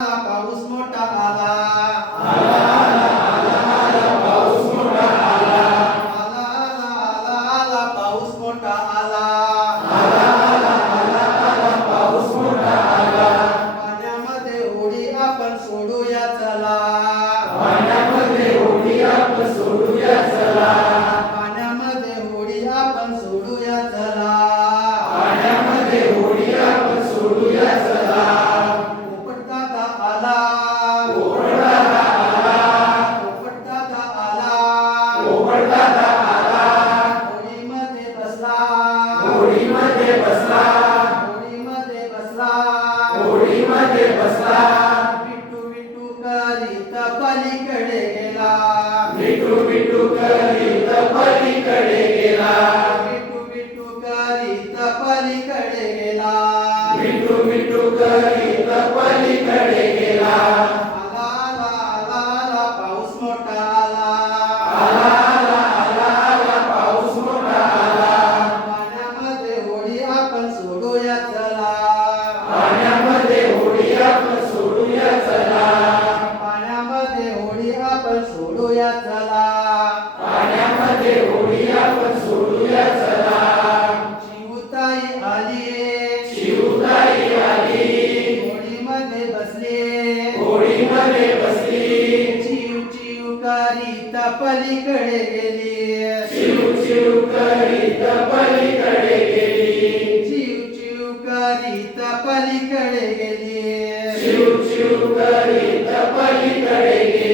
पाऊस मोठा आला आला आला आला आला पाऊस मोठा आला आला आला आला आला पाऊस मोठा आला आला आला आला आला पाऊस मोठा आला पाण्यामध्ये उडी आपण सोडूया चला पाण्यामध्ये उडी आपण सोडूया चला पाण्यामध्ये उडी आपण सोडूया चला पाण्यामध्ये उडी आपण सोडूया चला पोपटदादा आला पोपटदादा आला पोपटदादा आला पोपटदादा आला होडीमध्ये बसला होडीमध्ये बसला होडीमध्ये बसला होडीमध्ये बसला विटू विटू करीत पलीकडे गेला मिठू मिठू करीत पलीकडे गेला विटू विटू करीत पलीकडे गेला मिठू मिठू करीत पलीकडे गेला आला आला आला आला पाऊस मोठा आला आला आला आला आला पाऊस मोठा आला पाण्यामध्ये होडी आपण सोडूया चला पाण्यामध्ये होडी आपण सोडूया चला पाण्यामध्ये होडी आपण सोडूया चला पाण्यामध्ये होडी आपण सोडूया चला चिवताई आली शिवताई आली होडीमध्ये बसली होडीमध्ये बसली चिव चिव करीत पलीकडे गेली शिव शिव करीत पलीकडे गेली चिव चिव करीत पलीकडे गेली शिव शिव करीत पलीकडे गेली